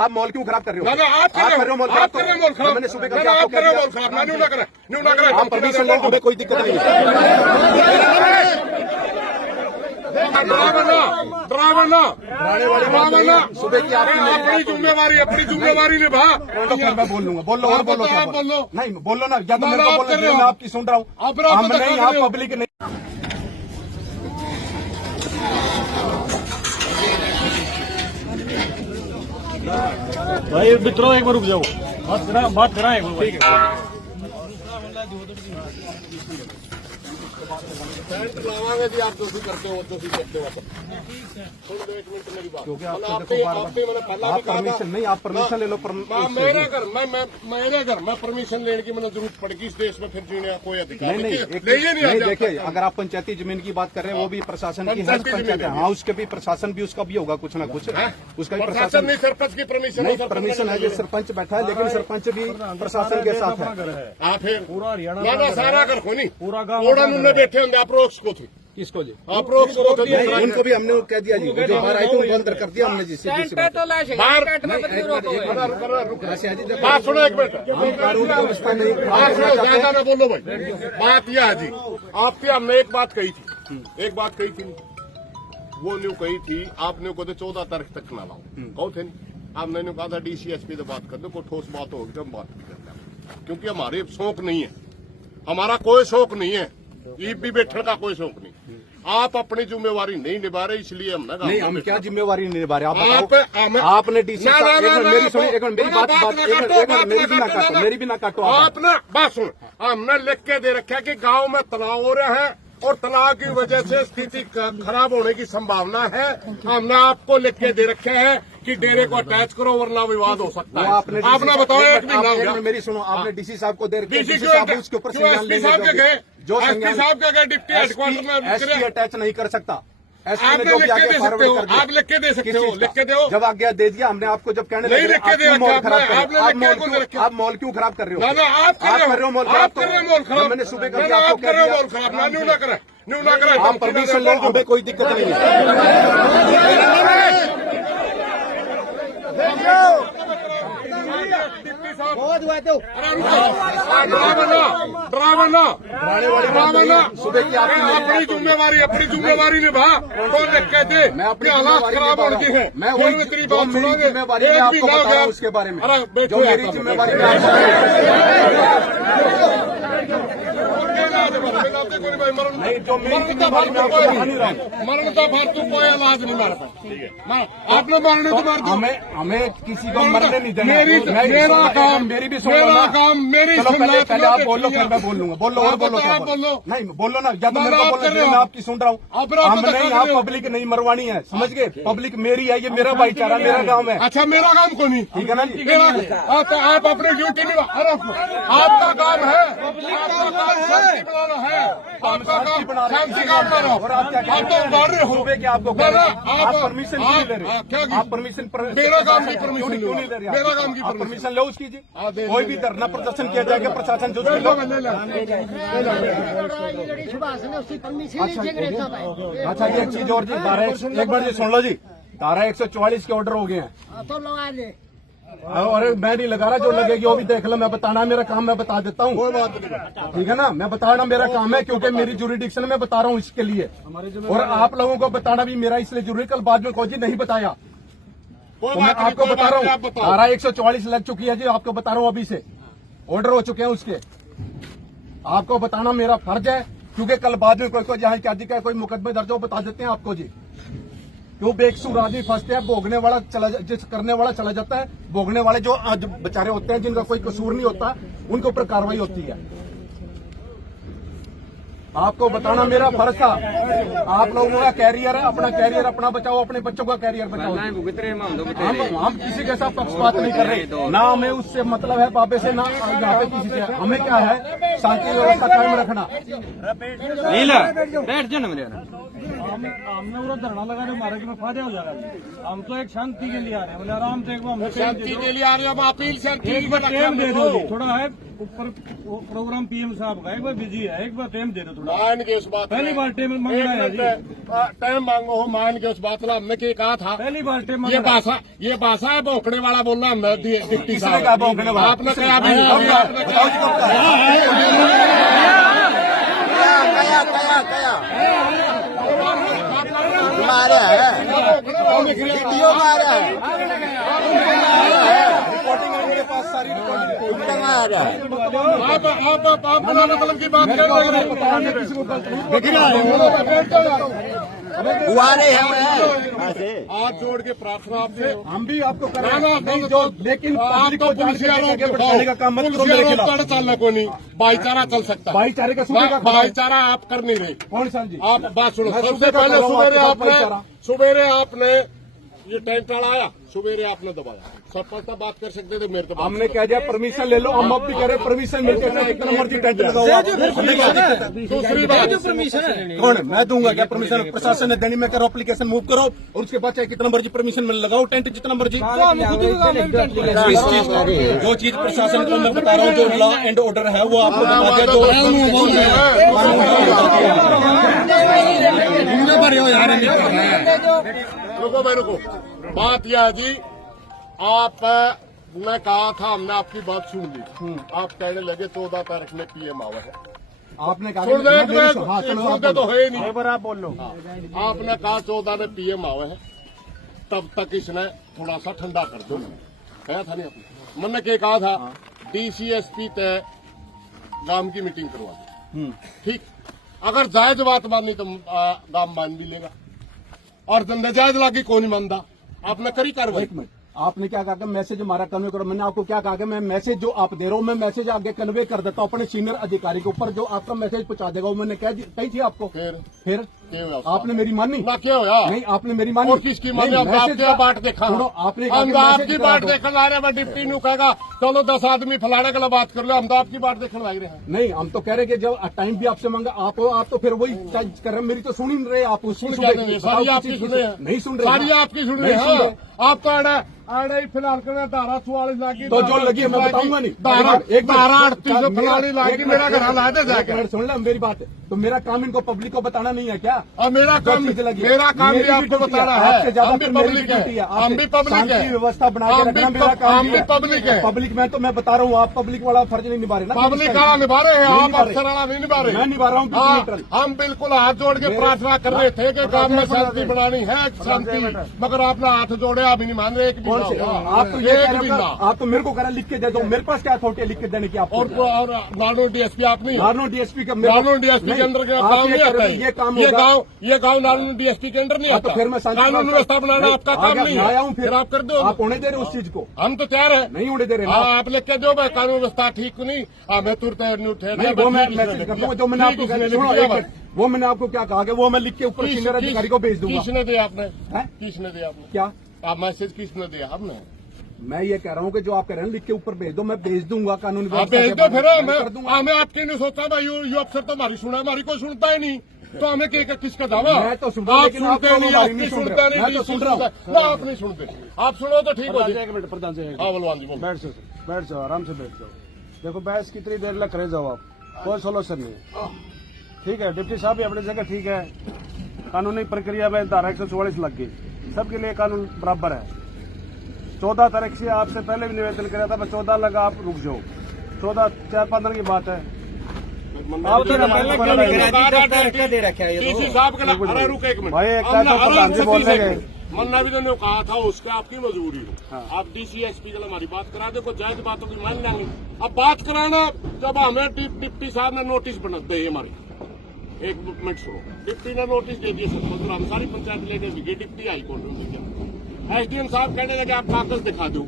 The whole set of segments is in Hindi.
आप मॉल क्यों खराब कर रहे हो? आप कर रहे हो मॉल खराब। मैंने सुबह कर दिया, आप कर रहे हो मॉल खराब। न्यू ना करें। आप परमिशन लो, हमें कोई दिक्कत नहीं है। ड्राइवर ना सुबह की अपनी जिम्मेवारी निभा। मैं बोल लूंगा, बोल लो और बोलो, क्या बोल लो। नहीं बोलो ना, या तो मेरे को बोलो, मैं आपकी सुन रहा हूँ। हम नहीं, आप पब्लिक नहीं। भाई मित्रों एक बार रुक जाओ, बात करा एक बार। ठीक है, लावांगे जी, आप जो भी करते हो तो करते हो। सुन दो 1 मिनट मेरी बात, क्योंकि आप परमिशन नहीं, आप परमिशन ले लो। मेरे घर मैं परमिशन लेने की मैंने जरूरत पड़ेगी इस देश में, फिर जीने का कोई अधिकार नहीं। देखिए, अगर आप पंचायती जमीन की बात कर रहे हैं, वो भी प्रशासन की है, पंचायत है। हाँ, उसके भी प्रशासन भी, उसका भी होगा कुछ ना कुछ, उसका भी प्रशासन नहीं। सरपंच की परमिशन नहीं, परमिशन है, जो सरपंच बैठा है, लेकिन सरपंच भी प्रशासन के साथ है। आप फिर पूरा हरियाणा सारा घर को नहीं, पूरा गाँव बैठे होंगे। आप रोक्स को थे, किसको जी? आप रोक्स को थे। उनको भी हमने कह दिया जी, जो बाहर आए थे उनको अंदर कर दिया हमने जी। बात सुनो 1 मिनट, कानून की व्यवस्था नहीं, ज्यादा ना बोलो भाई। बात यह है जी, आपसे हमने एक बात कही थी, वो न्यू कही थी आपने को 14 तारीख तक ना लाओ, कहो थे नहीं। आपने कहा था DCSP से बात कर दो, कोई ठोस बात होगी तो हम बात करते हैं, क्योंकि हमारे शौक नहीं है, हमारा कोई शौक नहीं है, भी बैठने का कोई शौक नहीं। आप अपनी जिम्मेवारी नहीं निभा रहे, इसलिए हम नहीं, हम क्या जिम्मेवारी नहीं निभा रहे? आप आपने DC मेरी सुनिए, मेरी बात मेरी भी ना काटो। आपने बात सुन, हमने लिख के दे रखा है कि गांव में तनाव हो रहा है और तनाव की वजह से स्थिति खराब होने की संभावना है। हमने आपको लिख के दे रखे है कि डेरे को अटैच करो वरना विवाद हो सकता है। आपने बताओ, 1 महीना हो गया। मेरी सुनो, आपने DC साहब को दे रखे, DC उसके ऊपर एसपी साहब के गए, जो एसपी साहब के गए डिप्टी हेडक्वार्टर में, एसपी अटैच नहीं कर सकता। आप लिख के दे सकते हो, आप लिख के दे सकते हो, लिख के दो। जब आज्ञा दे दिया हमने आपको, जब कहने लगे आप मॉल क्यों खराब कर रहे हो? आप कर रहे हो मॉल खराब। मैंने सुबह कर दिया, आपको कह दिया मॉल खराब। न्यू ना करें। आप परमिशन लो, हमें कोई दिक्कत नहीं है। सुबह की अपनी जिम्मेवारी निभा। तो लिख के दे, मैं अपनी हालात खराब हो गए हैं। मैं वही जिम्मेवारी में आपको बता रहा हूँ, उसके बारे में जो मेरी जिम्मेवारी में नहीं, जो मेरी जिम्मेवारी में आपको बता नहीं रहा हूँ। मरण का फालतू कोई इलाज नहीं मार पाए। आपने मारने तो मार दो, हमें किसी को मरने नहीं देना। मेरा काम, मेरी भी मेरी पहले आप बोल लो, फिर मैं बोल लूंगा। बोल लो और बोलो, क्या बोलो? नहीं बोलो ना, या तो मेरे को बोलो, मैं आपकी सुन रहा हूँ। हम नहीं, आप पब्लिक नहीं मरवानी है, समझ गए? पब्लिक मेरी है, ये मेरा भाईचारा, मेरा गाँव है। अच्छा, मेरा काम को नहीं, ठीक है ना जी? आप अपनी ड्यूटी नहीं, आपका काम है, आपका काम शांति बनाना है, आपका काम शांति का बनाना। और आप क्या आप तो मार रहे हो। सुबह के आपको आप परमिशन क्यों नहीं ले रहे? आप परमिशन मेरा काम की परमिशन क्यों नहीं ले रहे? मेरा काम की परमिशन लो उसकी जी। कोई भी धरना प्रदर्शन किया जाएगा, प्रशासन जो अच्छा, ये चीज और जी, एक बार जी सुन लो जी, धारा 144 के ऑर्डर हो गए हैं। अरे मैं नहीं लगा रहा, जो लगेगी वो भी देख लो। मैं बताना मेरा काम, मैं बता देता हूँ, कोई बात नहीं, ठीक है ना? मैं बताना मेरा काम है, क्योंकि मेरी जुरिडिक्शन में बता रहा हूँ इसके लिए, और आप लोगों को बताना भी मेरा इसलिए जरूरी। कल बाद में कोई जी नहीं बताया तो मैं आपको बता रहा हूँ, धारा 144 लग चुकी है जी, आपको बता रहा हूँ, अभी से ऑर्डर हो चुके हैं उसके। आपको बताना मेरा फर्ज है, क्योंकि कल बाद में कोई जहाँ क्या का कोई मुकदमे दर्ज हो, बता देते हैं आपको जी। क्यों बेकसूर आदमी फंसते हैं, भोगने वाला जिस करने वाला चला जाता है, भोगने वाले जो बेचारे होते हैं, जिनका कोई कसूर नहीं होता, उनके ऊपर कार्रवाई होती है। आपको बताना मेरा फर्ज था। आप लोगों का कैरियर है, अपना कैरियर अपना बचाओ, अपने बच्चों का कैरियर बचाओ। हम किसी के साथ पक्षपात नहीं कर रहे, ना हमें उससे मतलब है बाबे से, ना यहाँ पे किसी से। हमें क्या है, शांति व्यवस्था कायम रखना। बैठ जाओ ना मेरे हमने वो धरना लगा रहे हमारे में फायदा हो जाएगा। हम तो एक शांति के लिए आ रहे हैं, बोले आराम से एक बार हमें शांति के लिए आ रहे हैं, हम अपील से एक बार टाइम दे दो। थोड़ा है ऊपर प्रोग्राम पीएम साहब का, एक बार बिजी है, एक बार टाइम दे दो थोड़ा। मान के उस बात पहली बार टाइम मांगना है जी, टाइम मांगो हो, मान के उस बात में हमने क्या कहा था। पहली बार टाइम ये भाषा है भौंकने वाला बोलना हमने डिप्टी किसने साहब कहा भौंकने वाला? आपने कहा भी नहीं, आपने बताओ जी कब कहा? मारा है वीडियो मारा है रिकॉर्डिंग है मेरे पास, सारी रिकॉर्डिंग मारा है। आप बना मतलब की बात कर रहे हुआ नहीं है हाथ जोड़ के प्रार्थना आपसे। हम भी आपको कर ना, रहे ना, हैं, नहीं ना, जो ना, लेकिन आप पब्लिक तो को जान के आगे बढ़ाने का काम मत करो मेरे खिलाफ। चलने को नहीं, भाईचारा चल सकता है। भाईचारे का सुनेगा भाईचारा आप कर नहीं रहे। कौन सा जी? आप बात सुनो, मैं सबसे सुबह का पहले कर रहा हूँ, आपके साथ सवेरे आपने ये टेंट आया, सवेरे आपने दबाया। सरपंच साहब बात कर सकते थे, मेरे तो बात हमने कह दिया परमिशन ले लो, हम अब भी कह रहे परमिशन मिलते हैं, कितना मर्जी टेंट लगाओ आप। दूसरी बात कौन? मैं दूंगा क्या परमिशन? प्रशासन ने देनी, मैं करो एप्लीकेशन मूव करो और उसके बाद चाहे कितना मर्जी परमिशन में लगाओ टेंट, जितना मर्जी। इस चीज जो चीज प्रशासन को मैं बता रहा हूँ, जो लॉ एंड ऑर्डर है वो आपको बता दिया। रुको मैं रुको, बात यह है जी, आपने कहा था, हमने आपकी बात सुन ली। आप कहने लगे 14 तारीख में पीएम आवा है। आपने कहा सुन हाँ, चलो सुनते आप तो है ही नहीं। एक बार आप बोल लो। आपने कहा 14 में पीएम आवे है, तब तक इसने थोड़ा सा ठंडा कर दो, कहा था नहीं आपने? मैंने क्या कहा था, डीसीएसपी तय गांव की मीटिंग करवा दी, ठीक। अगर जायज बात माननी तो गांव मान भी लेगा, और नजायज लागी कौन नहीं मानता। आपने करी कार्रवाई। एक मिनट, आपने क्या कहा कि मैसेज हमारा कन्वे करो? मैंने आपको क्या कहा कि मैं मैसेज जो आप दे रहा हूँ, मैं मैसेज आगे कन्वे कर देता हूँ अपने सीनियर अधिकारी के ऊपर, जो आपका मैसेज पहुंचा देगा। वो मैंने कही थी आपको। फिर क्या हुआ उसका? आपने मेरी मानी ना क्या होया? नहीं, आपने मेरी मानी और किसकी मानी? नहीं, हम मैसेज आपके का- बाट देखा, सुनो, आपने कहा हम कि तो मैसेज आपकी करा बाट दो। देखने आ रहे हैं। डिप्टी नु कहेगा चलो 10 आदमी फलाने के लिए बात कर लो, हम तो आपकी बाट देखने लग रहे हैं। नहीं, हम तो कह रहे कि जब टाइम भी आपसे मांगा, आप तो फिर वही चार्ज कर रहे हैं। मेरी तो सुन ही नहीं रहे आप। सुन क्या रहे हैं? सारी आपकी सुन रहे हैं। नहीं सुन रहे, सारी आपकी सुन रहे नहीं सुन हैं। रहे। आप तो आड़े फिलहाल कर धारा 44 लागी, तो जो लगी है मैं बताऊंगा नहीं। धारा एक मिनट, धारा 38 फलानी लागी, मेरा घर ला दे एक जाके। मिनट सुन ले मेरी बात। तो मेरा काम इनको पब्लिक को बताना नहीं है क्या? और मेरा काम जो चीज़ लगी है। मेरा काम भी मेरी आपको ड्यूटी बताना है, आपसे है। ज्यादा हम भी फिर मेरी पब्लिक ड्यूटी है, है। हम भी पब्लिक शांति है, व्यवस्था बना के रखना मेरा काम हम भी है। पब्लिक है। पब्लिक में तो मैं बता रहा हूँ, आप पब्लिक वाला फर्ज नहीं निभा रहे ना। पब्लिक वाला निभा रहे हैं, नहीं आप निभा रहे। अफसर वाला नहीं निभा रहे। मैं निभा रहा हूँ हाँ, न्यूट्रल। हम बिल्कुल हाथ जोड़ के प्रार्थना कर रहे थे कि गांव में शांति बनानी है, शांति, मगर आपने हाथ जोड़े, आप ही नहीं मान रहे। एक भी कौन ना से? हुआ। आप तो ये कह एक रहे भी हो, ना। आप तो मेरे को कह रहे लिख के दे दो। मेरे पास क्या अथॉरिटी है लिख के देने की आपको? और नानो डीएसपी आप नहीं, नानो डीएसपी का नानो डीएसपी के अंदर का काम नहीं आता है। ये काम ये गांव नानो डीएसपी के अंदर नहीं आता। तो फिर मैं शांति कानून व्यवस्था बनाना आपका काम नहीं है। आया हूँ, फिर आप कर दो, आप होने दे रहे उस चीज को। हम तो तैयार है, नहीं होने दे रहे ना। हाँ, आप लिख के दो भाई, कानून व्यवस्था ठीक नहीं, मैं तुरंत नहीं उठे। नहीं, वो मैं मैसेज कर दूंगा जो मैंने आपको कहा। सुनो, एक मिनट, वो मैंने आपको क्या कहा कि वो मैं लिख के ऊपर सीनियर अधिकारी को भेज दूंगा। किसने दिया आपने? हैं? किसने दिया आपने? क्या आप मैसेज किसने दिया? हमने। मैं ये कह रहा हूँ कि जो आप कह रहे हैं लिख के ऊपर भेज दो, मैं भेज दूंगा कानूनी आप व्यवस्था भेज के दो बारे फिर। में मैं कर दूंगा। मैं आपकी नहीं सोचता भाई, ये अफसर तो हमारी सुना, हमारी कोई सुनता ही नहीं, तो हमें किसका दावा? मैं तो सुन रहा हूं, आप लेकिन आप सुनते लोग नहीं, हमारी आप नहीं सुन सुनते रहे। नहीं, मैं तो सुन रहा हूं। ना, आप नहीं सुनते। आप सुनो तो ठीक हो जाए। एक मिनट प्रधान जी, हाँ बलवान जी बोलो। बैठ जाओ, आराम से बैठ जाओ। देखो बहस कितनी देर लग करे जाओ आप, कोई सोल्यूशन नहीं। ठीक है, डिप्टी साहब भी अपनी जगह ठीक है, कानूनी प्रक्रिया में धारा 144 लग गई, सबके लिए कानून बराबर है। 14 तारीख से आपसे पहले भी निवेदन किया था, 14 लगा, आप रुक जाओ। 14 4-5 दिन की बात है। आप तो डीसी साहब के लिए, अरे रुक एक मिनट भाई, एक बार तो प्रधान जी बोलने गए। मन्ना भी ने कहा था उसके आपकी मजबूरी हो। आप डीसीएसपी के लिए हमारी बात करा दे, कोई जायज बातों की मान लेंगे। अब बात कराना, जब हमें डिप्टी साहब ने नोटिस बना दी हमारी, एक मिनट सुनो, डिप्टी ने नोटिस दे दिए सरपंच, हम सारी पंचायत लेकर भी गए, डिप्टी हाईकोर्ट में। एसडीएम साहब कहने लगे आप कागज दिखा दो,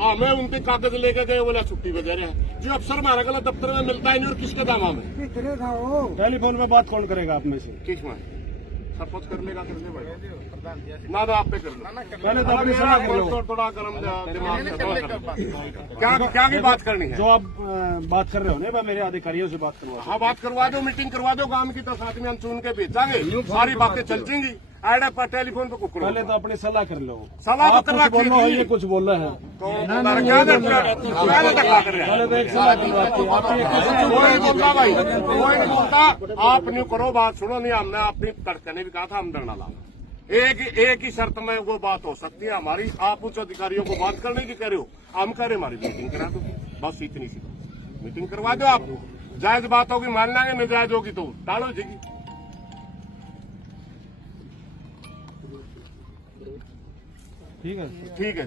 हमें उनके कागज लेके गए, बोले छुट्टी पे दे रहे हैं जो अफसर हमारा गलत दफ्तर में मिलता ही नहीं, और किसके दावा में? टेलीफोन में बात कौन करेगा आप में से? किस में? शपथ कर लेगा करने भाई ना आप पे कर लो पहले तो अपनी सलाह कर लो। थोड़ा गर्म दिमाग से क्या क्या की बात करनी है जो आप बात कर रहे हो ना मेरे अधिकारियों से बात करवा हाँ बात करवा दो मीटिंग करवा दो गांव की 10 आदमी हम चुन के भेजांगे सारी बातें चल जाएंगी आईडा पर टेलीफोन पे कुकड़ो पहले तो अपनी सलाह कर लो सलाह तो आप कर कुछ रखी बोल रहे हो थी। ये कुछ बोल रहे हैं तो क्या पहले धक्का कर रहे हैं पहले तो एक सलाह करवाती है आप ये कोई नहीं बोलता भाई कोई नहीं बोलता आप न्यू करो बात सुनो नहीं हमने अपनी तड़के ने भी कहा था हम डरना लाओ एक ही शर्त में वो बात हो सकती है हमारी आप उच्च अधिकारियों को बात करने की कह रहे हो हम कह रहे हमारी मीटिंग करा दो बस इतनी सी मीटिंग करवा दो आप जायज बात होगी मान लेंगे नाजायज होगी तो टालो जाएगी ठीक है ठीक है